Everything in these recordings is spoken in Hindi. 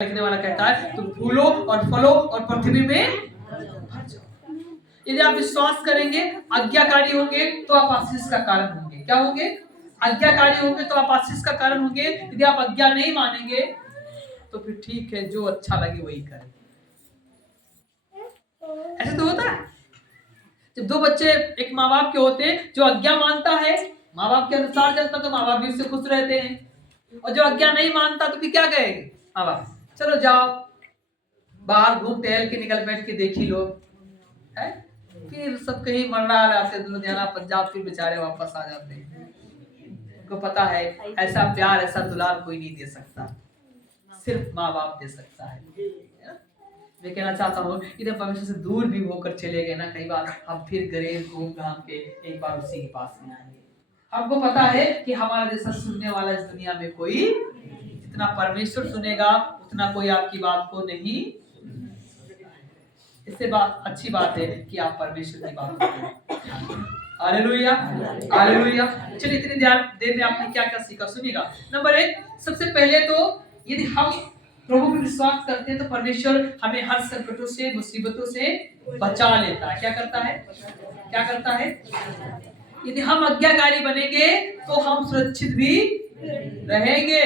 लिखने वाला कहता है तुम फूलो और फलो और पृथ्वी में भर जाओ। यदि आप विश्वास करेंगे, आज्ञाकारी होंगे तो आप आशीष का कारण होंगे। क्या होंगे? आज्ञाकारी होंगे तो आप आशीष का कारण होंगे। यदि आप आज्ञा नहीं मानेंगे तो फिर ठीक है, जो अच्छा लगे वही करें। ऐसे तो होता है जब दो बच्चे एक माँ बाप के होते हैं, जो आज्ञा मानता है, माँ बाप के अनुसार चलता तो माँ बाप भी उससे खुश रहते हैं, और जो आज्ञा नहीं मानता तो फिर क्या कहेंगे माँ बाप? चलो जाओ बाहर घूम टहल के निकल बैठ के देखी लो है। फिर सब कहीं मरना लाते लुधियाना पंजाब, फिर बेचारे वापस आ जाते हैं। उनको पता है ऐसा प्यार ऐसा दुलार कोई नहीं दे सकता, सिर्फ माँ बाप दे सकता है। मैं कहना चाहता हूँ इधर परमेश्वर से दूर भी होकर चले गए ना, कई बार हम फिर गरेज घूम घाम के एक बार उसी के पास में आएंगे। हमको पता है कि हमारा जैसा सुनने वाला इस दुनिया में कोई, जितना परमेश्वर सुनेगा उतना कोई आपकी बात को नहीं। इससे बात अच्छी बात है कि आप परमेश्वर की बात करें। Hallelujah hallelujah. चलिए इतनी देर में आपने क्या क्या सीखा सुनिएगा। नंबर 1, सबसे पहले तो यदि हम प्रभु पर विश्वास करते हैं तो परमेश्वर हमें हर संकटों से मुसीबतों से बचा लेता है। क्या करता है? क्या करता है? यदि हम आज्ञाकारी बनेंगे तो हम सुरक्षित भी रहेंगे,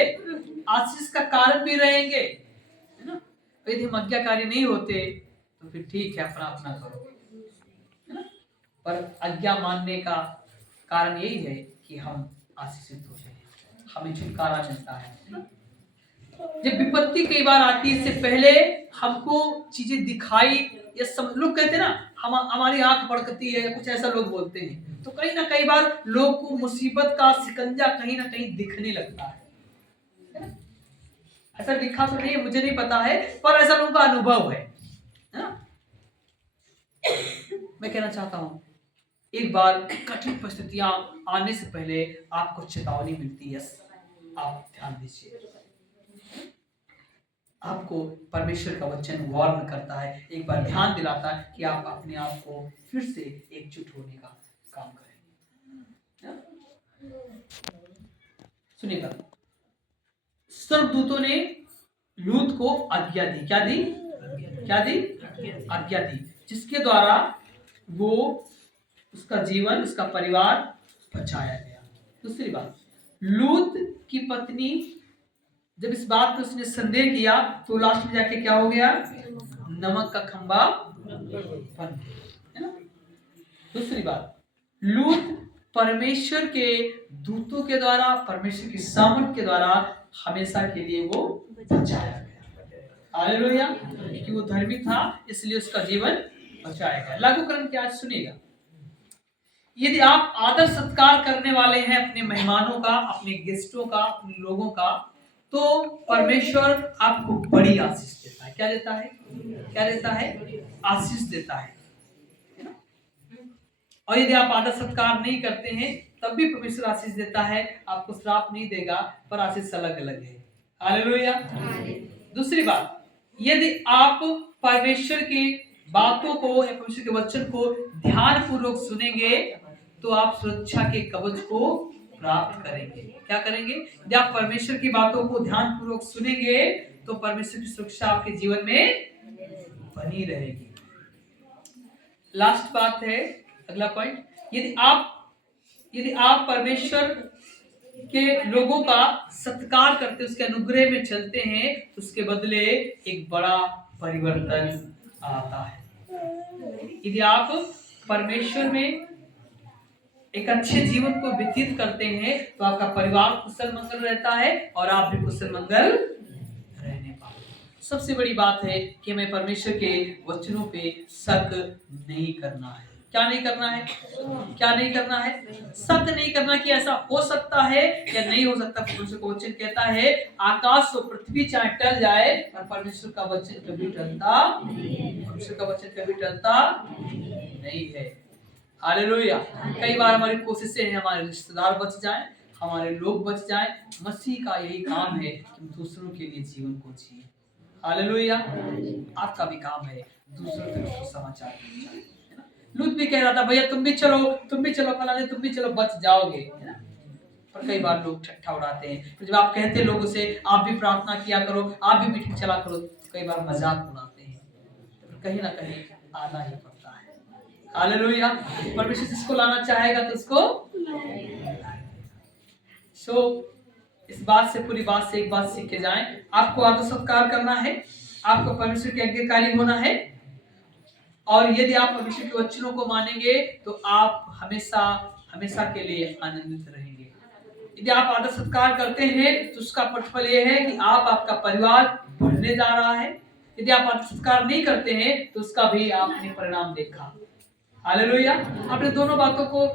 आशीष का कारण भी रहेंगे, है ना। यदि हम आज्ञाकारी नहीं होते तो फिर ठीक है, अपना अपना करो, है ना। पर आज्ञा मानने का कारण यही है कि हम आशीषित होते हैं, हमें छुटकारा मिलता है। जब विपत्ति कई बार आती है, इससे पहले हमको चीजें दिखाई या लोग कहते हैं ना हमारी आंख भड़कती है, कुछ ऐसा लोग बोलते हैं, तो कहीं ना कई बार लोग को मुसीबत का शिकंजा कहीं ना कहीं दिखने लगता है। ऐसा दिखा तो नहीं, मुझे नहीं पता है, पर ऐसा लोगों का अनुभव है ना। मैं कहना चाहता हूं एक बार कठिन परिस्थितियां आने से पहले आपको चेतावनी मिलती है, आप ध्यान दीजिए। आपको परमेश्वर का वचन वार्न करता है, एक बार ध्यान दिलाता है कि आप अपने आप को फिर से एकजुट होने का काम करें। सुनिएगा, स्वर्गदूतों ने लूत को आज्ञा दी। क्या दी? क्या दी? आज्ञा दी, जिसके द्वारा वो उसका जीवन, उसका परिवार बचाया गया। दूसरी बात, लूत की पत्नी जब इस बात पर उसने संदेह किया तो लास्ट में जाके क्या हो गया? नमक का खंबा बन गया। दूसरी बात, लूत परमेश्वर के दूतों के द्वारा, परमेश्वर की सामर्थ के द्वारा हमेशा के लिए वो बचाया गया। हालेलुया। कि वो धर्मी था इसलिए उसका जीवन बचाया गया। लागूकरण क्या? सुनिएगा, यदि आप आदर सत्कार करने वाले हैं अपने मेहमानों का, अपने गेस्टों का, अपने लोगों का, तो परमेश्वर आपको बड़ी आशीष देता है। क्या देता है? क्या देता है? आशीष देता है। और यदि आप आदर सत्कार नहीं करते हैं तब भी परमेश्वर आशीष देता है, आपको श्राप नहीं देगा, पर आशीष अलग अलग है। हालेलुया। दूसरी बात, यदि आप परमेश्वर की बातों को या परमेश्वर के वचन को ध्यान पूर्वक सुनेंगे तो आप सुरक्षा के कवच को प्राप्त करेंगे। क्या करेंगे? यदि आप परमेश्वर की बातों को ध्यान पूर्वक सुनेंगे तो परमेश्वर की सुरक्षा आपके जीवन में बनी रहेगी। लास्ट बात है, अगला पॉइंट, यदि आप परमेश्वर के लोगों का सत्कार करते, उसके अनुग्रह में चलते हैं, उसके बदले एक बड़ा परिवर्तन आता है। यदि आप परमेश्वर में एक अच्छे जीवन को व्यतीत करते हैं तो आपका परिवार कुशल मंगल रहता है और आप भी कुशल मंगल रहने पाते। सबसे बड़ी बात है कि हमें परमेश्वर के वचनों पे शक नहीं करना है। क्या नहीं करना है? क्या नहीं करना है? शक नहीं करना कि ऐसा हो सकता है या नहीं हो सकता। परमेश्वर का वचन कहता है आकाश और पृथ्वी चाहे टल जाए पर परमेश्वर का वचन कभी टलता, परमेश्वर का वचन कभी टलता नहीं है। हालेलुया। कई बार हमारी कोशिशें हैं हमारे रिश्तेदार बच जाएं, हमारे लोग बच जाएं। मसीह का यही काम है कि दूसरों के लिए जीवन को जिए। हालेलुया। आपका भी काम है दूसरों तक समाचार पहुंचाएं। लूत भी कह रहा था भैया तुम भी चलो फलाने, तुम भी चलो बच जाओगे, है ना। पर कई बार लोग ठट्ठा उड़ाते हैं। तो जब आप कहते हैं लोगों से आप भी प्रार्थना किया करो, आप भी मीटिंग चला करो, तो कई बार मजाक उड़ाते हैं। तो कहीं ना कहीं आना ही पड़ता है। हालेलुया। परमेश्वर जिसको लाना चाहेगा तो उसको इस बात से, पूरी बात से एक बात सीख के जाएं, आपको आदर सत्कार करना है, आपको परमेश्वर के आज्ञाकारी होना है, और यदि आप परमेश्वर के वचनों को मानेंगे तो आप हमेशा हमेशा के लिए आनंदित रहेंगे। यदि आप आदर सत्कार करते हैं तो उसका प्रतिफल यह है कि आपका परिवार बढ़ने जा रहा है। यदि आप आदर सत्कार नहीं करते हैं तो उसका भी आपने परिणाम देखा। हालेलुया। आपने दोनों बातों को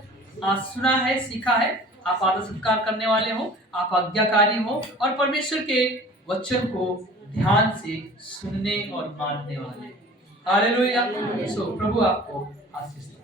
सुना है, सीखा है। आप आदर सत्कार करने वाले हो, आप आज्ञाकारी हो, और परमेश्वर के वचन को ध्यान से सुनने और मानने वाले। हालेलुया। प्रभु आपको आशीष दे।